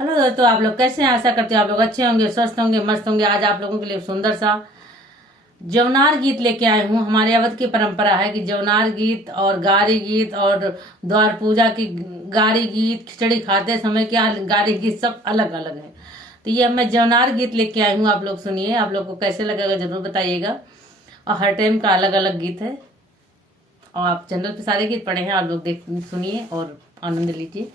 Hello दोस्तों, आप लोग कैसे हैं? आशा करते हैं आप लोग अच्छे होंगे, स्वस्थ होंगे, मस्त होंगे। आज आप लोगों के लिए सुंदर सा जौनार गीत लेके आई हूँ। हमारे अवध की परंपरा है कि जौनार गीत और गारी गीत और द्वार पूजा की गारी गीत, खिचड़ी खाते समय क्या गारी गीत, सब अलग अलग है। तो ये मैं जौनार गीत लेके आई हूँ, आप लोग सुनिए। आप लोग को कैसे लगेगा जरूर बताइएगा। और हर टाइम का अलग अलग गीत है और आप चैनल पे सारे गीत पढ़े हैं, आप लोग देख सुनिए और आनंद लीजिए।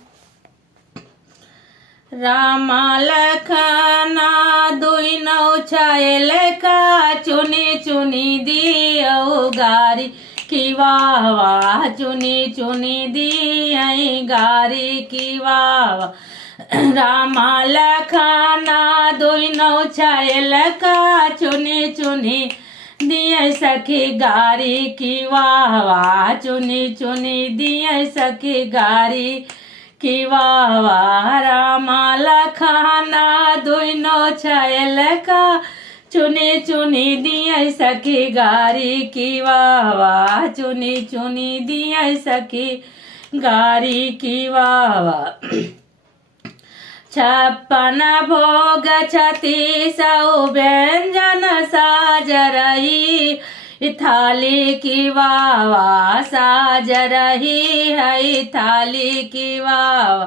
रामा लखना दुई नौ छायल का चुनी चुनी दियो गारी की वाह वाह, चुनी चुनी दिय गारी की वाह वाह। रामा लखना दुई नौ छायल का चुनी चुनी दिय सखी गारी की वाह वाह, चुनी चुनी दिय सखी गारी की वाह वाह। रामा लखना दुई नौ छायल का चुनी चुनी दिय सखी गारी की वाह वाह, चुनी चुनी दिय सखी गारी की वाह वाह। छप्पन भोग छती सौ व्यंजन साज रही, थाली की वाह वाह साज रही है, थाली की वाह।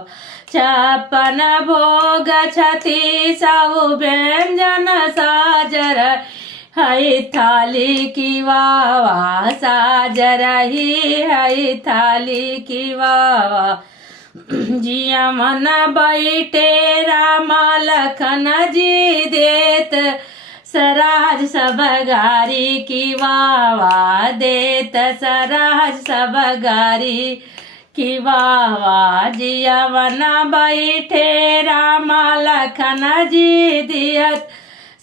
छप्पन भोग छती सौ व्यंजन साज रही है, थाली की वाह वाह साज रही है, थाली की वाह वाह। जिया मन बैठे रामा लखन जी देत सराज सब गारी की वाह वाह, देत सराज सब गारी की वाह वाह। जिया मन बैठे रामा लखन जी दियत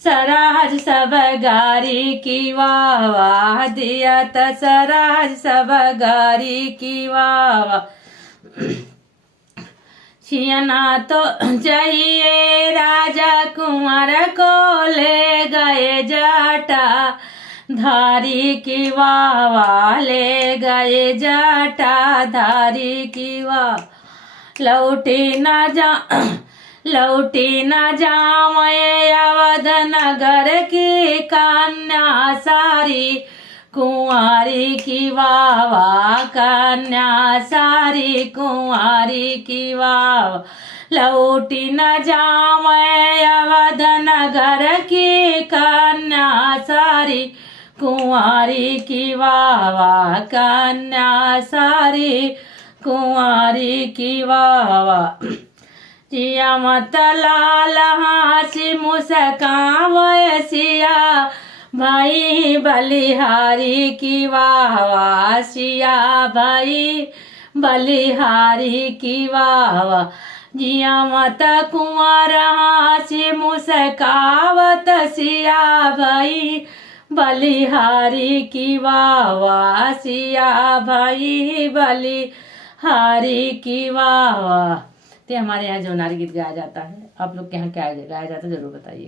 सराज सब गारी की वाह वाह, दियत सराज सब गारी की वाह वाह। छियना तो चाहिए राजा कुंवर को ले गए जाटा धारी की वाह वाह, ले गए जाटा धारी की वाह। लौटी न जावे अवध नगर की कन्या सारी कुंवारी की वाह वाह, कन्या सारी कुंवारी की वाह। लौटी न जावे अवध नगर की कन्या सारी कुंवारी की वाह वाह, कन्या सारी कुंवारी की वाह वाह। जिया मत लाल हासी मुस्कावे सिया भाई बलिहारी की वाह वाह, सिया भाई बलिहारी की वाह वाह। जिया मत कुंवर हासी मुस्कावत सिया भाई बलिहारी की वाह वाह, सिया भाई बलिहारी की वाह वाह। तो हमारे यहाँ जौनार गीत गाया जाता है। आप लोग के यहाँ क्या गाया जाता है जरूर बताइए।